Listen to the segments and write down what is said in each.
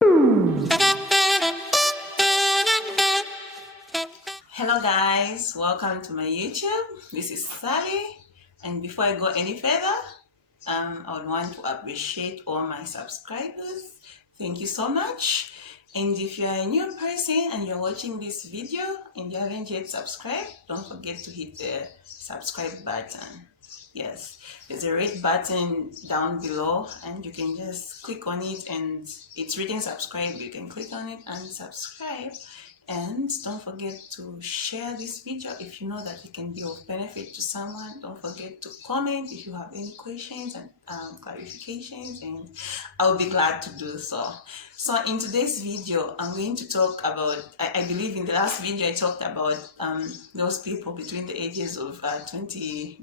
Hello guys, welcome to my YouTube. This is Sally, and before I go any further, I would want to appreciate all my subscribers. Thank you so much. And if you are a new person and you're watching this video and you haven't yet subscribed, don't forget to hit the subscribe button. Yes, there's a red button down below and you can just click on it and it's written subscribe. You can click on it and subscribe. And don't forget to share this video if you know that it can be of benefit to someone. Don't forget to comment if you have any questions and clarifications, and I'll be glad to do so. So in today's video, I'm going to talk about, I believe in the last video I talked about those people between the ages of 18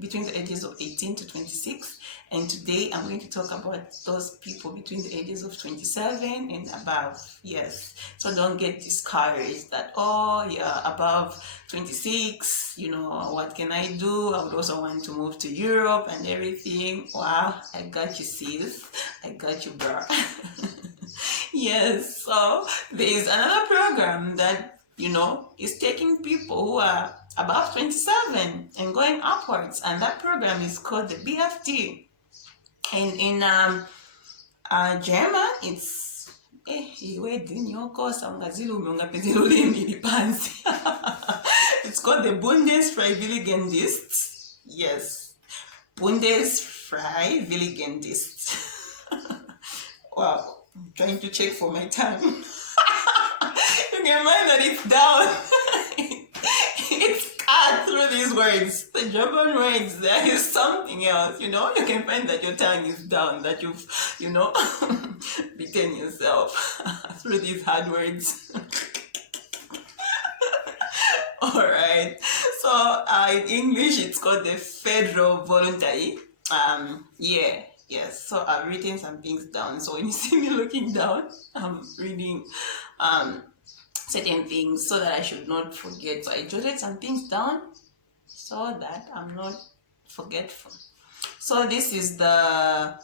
to 26. And today I'm going to talk about those people between the ages of 27 and above. Yes. So don't get discouraged that, oh, yeah, above 26, what can I do? I would also want to move to Europe and everything. Wow, I got you, sis. I got you, bro. Yes. So there is another program that, is taking people who are above 27 and going upwards. And that program is called the BFT. And in German, it's it's called the Bundesfreiwilligendienst. Yes, Bundesfreiwilligendienst. Wow, I'm trying to check for my tongue. You can find that it's down. It's cut through these words. The German words, there is something else, you can find that your tongue is down, that you've, beaten yourself through these hard words. Alright, so in English it's called the Federal Voluntary. Yes, so I've written some things down. So when you see me looking down, I'm reading certain things so that I should not forget. So I jotted some things down so that I'm not forgetful. So this is the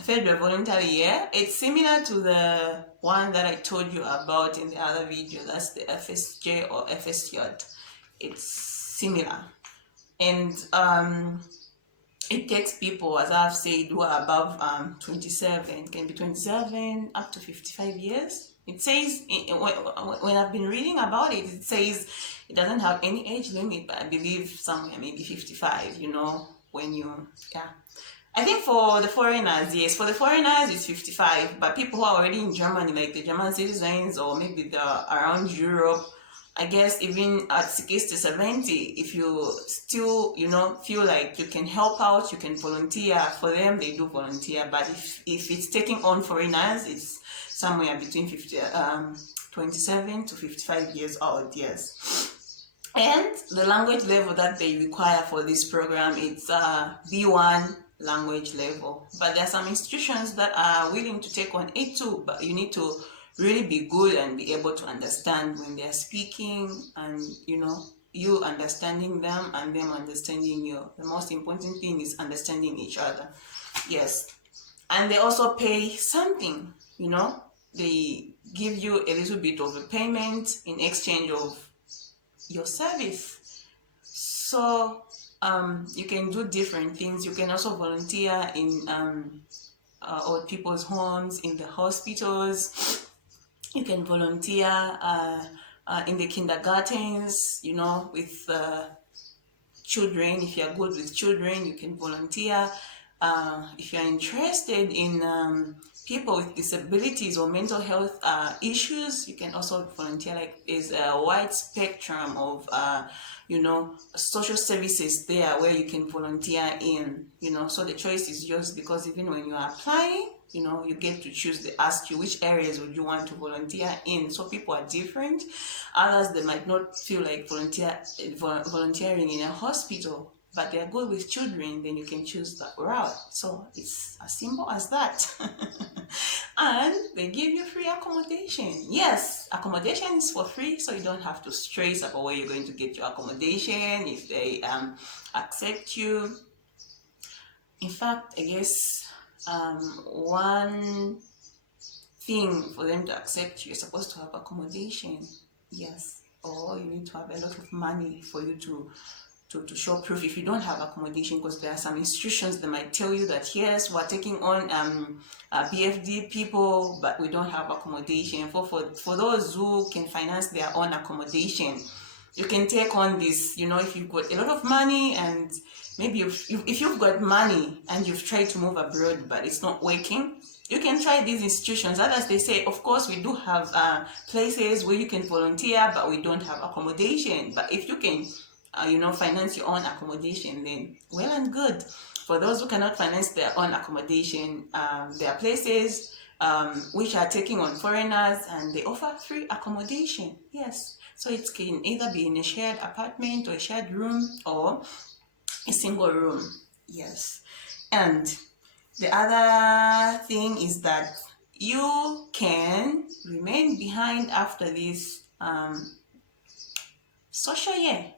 Federal Voluntary Year. It's similar to the one that I told you about in the other video. That's the FSJ or FSJ. It's similar. And it takes people, as I've said, who are above 27, can be 27 up to 55 years. It says, when I've been reading about it, it says it doesn't have any age limit, but I believe somewhere maybe 55, when you, yeah. I think for the foreigners, yes, for the foreigners it's 55, but people who are already in Germany, like the German citizens, or maybe they're around Europe, I guess even at 60, 70, if you still, feel like you can help out, you can volunteer for them, they do volunteer. But if it's taking on foreigners, it's somewhere between 27 to 55 years old, yes. And the language level that they require for this program, it's B1 language level. But there are some institutions that are willing to take on A2, but you need to really be good and be able to understand when they are speaking, and you understanding them and them understanding you. The most important thing is understanding each other. Yes. And they also pay something, they give you a little bit of a payment in exchange of your service. So you can do different things. You can also volunteer in old people's homes, in the hospitals. You can volunteer in the kindergartens, with children. If you're good with children, you can volunteer. If you're interested in people with disabilities or mental health issues, you can also volunteer. Like, there's a wide spectrum of social services there where you can volunteer in, so the choice is yours, because even when you are applying, you get to choose. They ask you which areas would you want to volunteer in. So people are different. Others, they might not feel like volunteering in a hospital, but they're good with children, then you can choose that route. So it's as simple as that. And they give you free accommodation. Yes, accommodation is for free, so you don't have to stress about where you're going to get your accommodation, if they accept you. In fact, I guess one thing for them to accept you, you're supposed to have accommodation. Yes. Or you need to have a lot of money for you to show proof if you don't have accommodation, because there are some institutions that might tell you that yes, we're taking on BFD people, but we don't have accommodation. For those who can finance their own accommodation, you can take on this, if you've got a lot of money, and maybe if you've got money and you've tried to move abroad but it's not working, you can try these institutions. Others, they say, of course, we do have places where you can volunteer, but we don't have accommodation. But if you can finance your own accommodation, then well and good. For those who cannot finance their own accommodation, there are places which are taking on foreigners, and they offer free accommodation. Yes, so it can either be in a shared apartment or a shared room or a single room. Yes. And the other thing is that you can remain behind after this social year.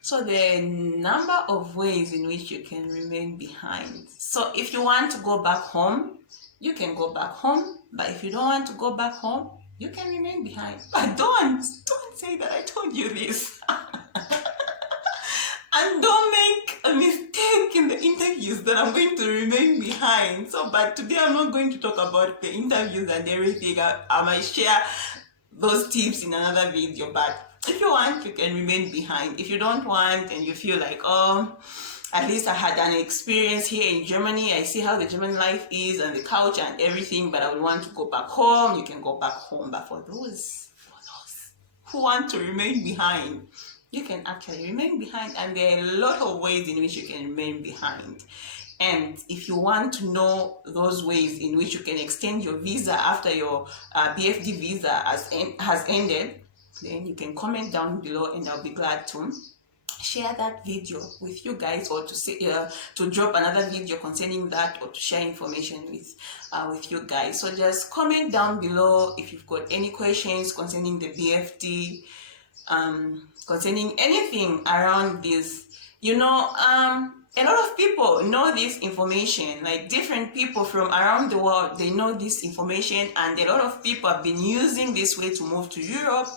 So there are a number of ways in which you can remain behind. So if you want to go back home, you can go back home. But if you don't want to go back home, you can remain behind. But don't say that I told you this. And don't make a mistake in the interviews that I'm going to remain behind. But today I'm not going to talk about the interviews and everything. I might share those tips in another video. But if you want, you can remain behind. If you don't want and you feel like, at least I had an experience here in Germany, I see how the German life is and the culture and everything, but I would want to go back home, you can go back home. But for those who want to remain behind, you can actually remain behind, and there are a lot of ways in which you can remain behind. And if you want to know those ways in which you can extend your visa after your BFD visa has ended, then you can comment down below, and I'll be glad to share that video with you guys, or to drop another video concerning that, or to share information with you guys. So just comment down below if you've got any questions concerning the BFD, concerning anything around this. A lot of people know this information, like different people from around the world, they know this information, and a lot of people have been using this way to move to Europe,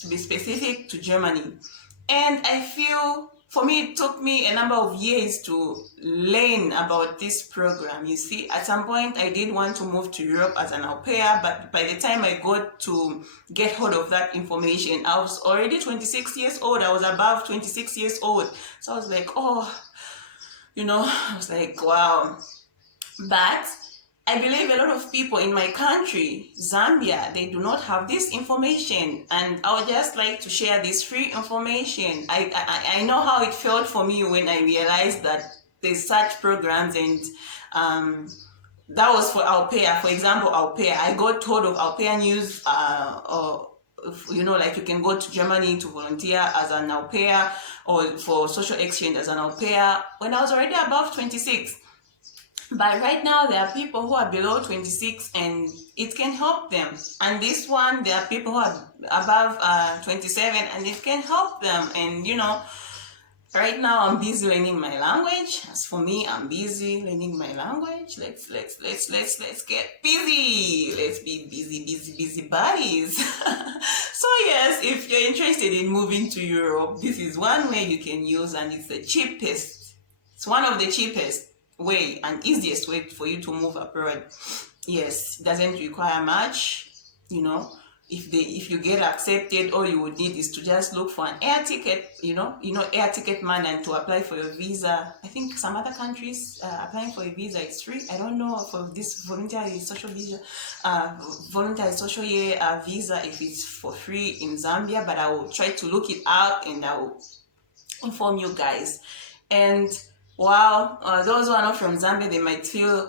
to be specific, to Germany. And I feel, for me, it took me a number of years to learn about this program. You see, at some point I did want to move to Europe as an au pair, but by the time I got to get hold of that information, I was already 26 years old. I was above 26 years old. So I was like, I was like, wow. But I believe a lot of people in my country, Zambia, they do not have this information, and I would just like to share this free information. I know how it felt for me when I realized that there's such programs, and that was for au pair. For example, au pair, I got hold of au pair news, like you can go to Germany to volunteer as an au pair, or for social exchange as an au pair, when I was already above 26. But right now, there are people who are below 26, and it can help them. And this one, there are people who are above 27, and it can help them. And right now I'm busy learning my language. As for me, I'm busy learning my language. Let's get busy. Let's be busy buddies. So yes, if you're interested in moving to Europe, this is one way you can use, and it's the cheapest. It's one of the cheapest way and easiest way for you to move abroad. Yes, it doesn't require much. If you get accepted, all you would need is to just look for an air ticket, air ticket man, and to apply for your visa. I think some other countries applying for a visa is free. I don't know for this voluntary social visa, voluntary social year visa, if it's for free in Zambia, but I will try to look it up and I will inform you guys. And wow, those who are not from Zambia, they might feel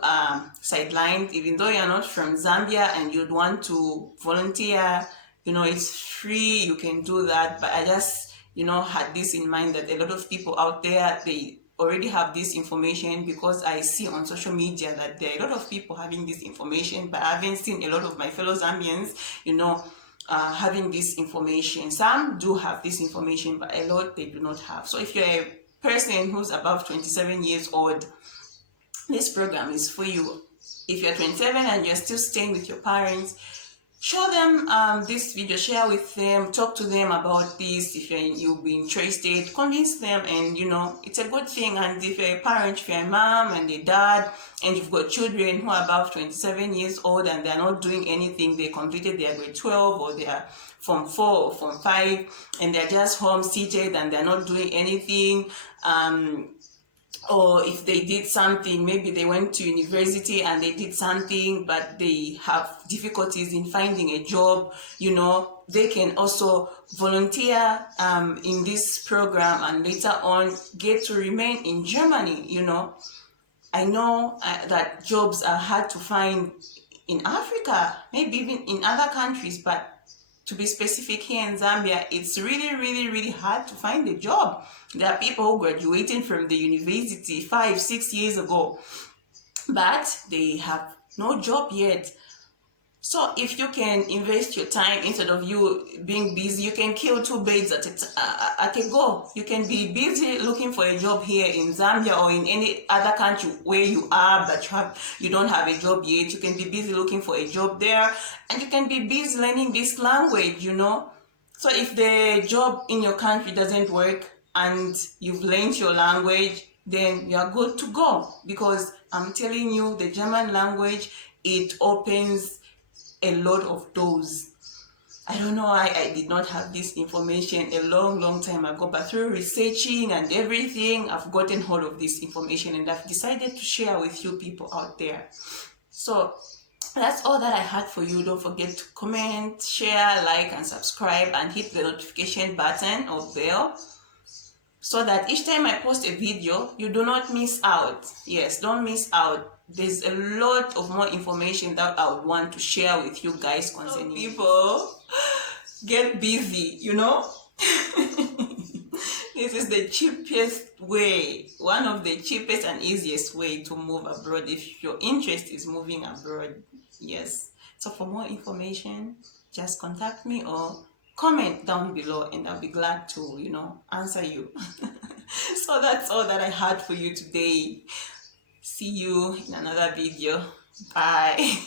sidelined, even though you're not from Zambia and you'd want to volunteer. It's free, you can do that. But I just, had this in mind, that a lot of people out there, they already have this information, because I see on social media that there are a lot of people having this information, but I haven't seen a lot of my fellow Zambians, having this information. Some do have this information, but a lot they do not have. So if you're a person who's above 27 years old, this program is for you. If you're 27 and you're still staying with your parents, show them this video, share with them, talk to them about this. If you'll be interested, convince them, and it's a good thing. And if you're a parent, if you're a mom and a dad, and you've got children who are above 27 years old and they're not doing anything, they completed their grade 12 or they are from 4 or from 5, and they're just home seated and they're not doing anything, or if they did something, maybe they went to university and they did something, but they have difficulties in finding a job, they can also volunteer in this program and later on get to remain in Germany. I know that jobs are hard to find in Africa, maybe even in other countries, but to be specific, here in Zambia, it's really, really, really hard to find a job. There are people who graduating from the university 5-6 years ago, but they have no job yet. So if you can invest your time, instead of you being busy, you can kill two birds at a go. You can be busy looking for a job here in Zambia or in any other country where you are, but you don't have a job yet. You can be busy looking for a job there, and you can be busy learning this language, So if the job in your country doesn't work and you've learned your language, then you are good to go, because I'm telling you, the German language, it opens a lot of doors. I don't know why I did not have this information a long time ago, but through researching and everything, I've gotten hold of this information and I've decided to share with you people out there. So that's all that I had for you. Don't forget to comment, share, like, and subscribe, and hit the notification button or bell, so that each time I post a video, you do not miss out. Yes, don't miss out. There's a lot of more information that I would want to share with you guys concerning people. Get busy, This is the cheapest way, one of the cheapest and easiest way to move abroad if your interest is moving abroad. Yes. So for more information, just contact me or comment down below and I'll be glad to, answer you. So that's all that I had for you today. See you in another video. Bye.